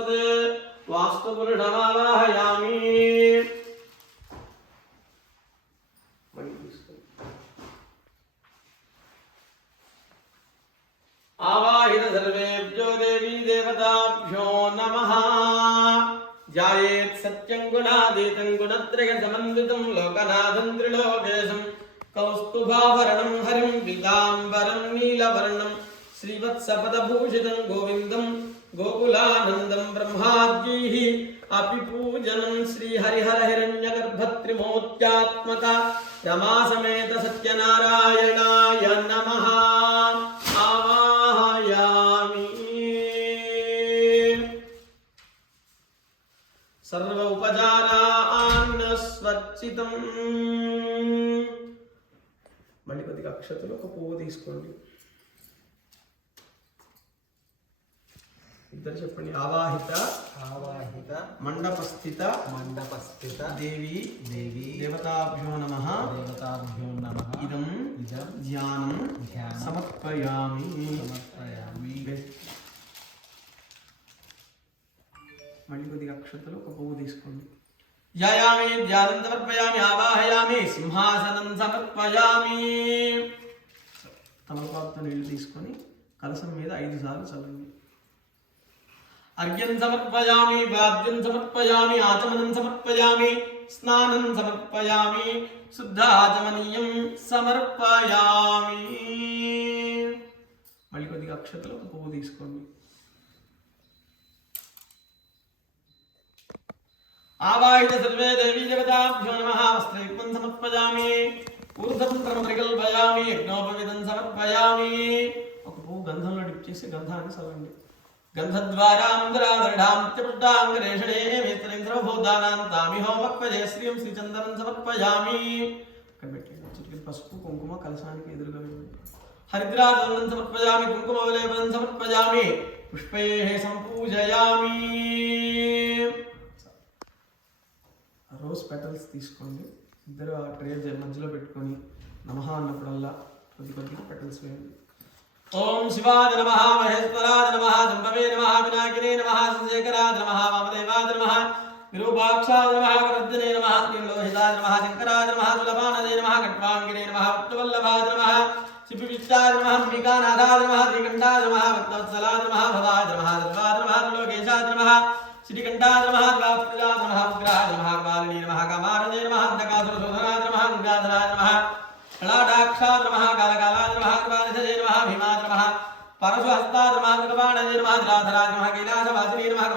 तत्पदे वास्तुपुरुषमावाहयामि आवाहित सर्वेभ्यो देवी देवताभ्यो नमः जायेत् सत्यं गुणातीतं गुणत्रय समन्वितं लोकनाथं त्रिलोकेशं कौस्तुभाभरणं हरिं पीताम्बरं नीलवर्णं श्रीवत्सपदभूषितं गोविन्दं गोकुलानन्दं ब्रह्माद्यैः अपि पूजनं श्रीहरिहरहिरण्यगर्भत्रिमूर्त्यात्मक रमासमेत सत्यनारायणाय नमः आवाहयामि सर्व उपचारान् स्वच्छितं మళ్ళీ కొద్దిగా అక్షతలు ఒక పువ్వు తీసుకోండి ఇద్దరు చెప్పండి ఆవాహిత ఆవాహిత మండపస్థిత మండపస్థిత దేవి దేవి దేవతాభ్యో నమః దేవతాభ్యో నమః ఇదం ఇదం ధ్యానం ధ్యానం సమర్పయామి సమర్పయామి మళ్ళీ కొద్దిగా అక్షతలు ఒక పువ్వు తీసుకోండి ధ్యాయామి ధ్యానం సమర్పయామి ఆవాహయామి సింహాసనం సమర్పయామి తమలపాకుతో నీళ్లు తీసుకొని కలశం మీద 5 సార్లు చల్లండి अर्घ्यं समर्पयामि वाद्यं समर्पयामि आचमनं समर्पयामि स्नानं समर्पयामि शुद्धाचमनीयं समर्पयामि మళ్ళీ కొద్దిగా అక్షతలు ఒక పువ్వు తీసుకోండి ఆవాహిత సర్వే దేవీ దేవతాభ్యో నమః వస్త్రయుక్తం సమర్పయామి ఊర్ధ్వపుత్రం పరికల్పయామి యజ్ఞోపవిధం సమర్పయామి ఒక పువ్వు గంధంలో డిప్ చేసి గంధాన్ని చల్లండి गंधद्वारांगराधरणांत्यपुष्टांगरेषणे वेत्रैन्द्रभूतानांतामिहोमक्वजे श्रियं श्रीचंदनं समर्पयामि चिटिकेड पసుపు కుంకుమ కలశానికి ఎదురుగా వేయండి హరిద్రాచందనం సమర్పయామి కుంకుమవలేపనం సమర్పయామి పుష్పైః సంపూజయామి రోజ్ పెటల్స్ తీసుకోండి ఇద్దరు ఆ ట్రే మధ్యలో పెట్టుకొని నమః అన్నప్పుడల్లా కొద్ది కొద్దిగా పెటల్స్ వేయండి ओम शिवाय नमः महेश्वराय नमः जंबवे नमः विनायकिने नमः शेखराय नमः वामदेवाय नमः विरूपाक्षाय नमः करज्जने नमः नीलोहिताय नमः शंकराय नमः तुलभानदे नमः खट्वांगिने नमः वट्टवल्लभाय नमः शिवविष्टाय नमः अंबिकानाथाय नमः श्रीकंठाय नमः भक्तवत्सलाय नमः भवाय नमः सर्वाय नमः त्रिलोकेशाय नमः श्रीकंठाय नमः द्वाप्तजाय नमः उग्राय नमः कालिने नमः कामारजे नमः अंधकासुरशोधनाय नमः गंगाधराय नमः ललाटाक्षाय नमः कालकालाय नमः कृपानिधये नमः भीमाय नमः परशुहस्ताय नमः कृपाणये नमः जलाधराय नमः कैलासवासिने नमः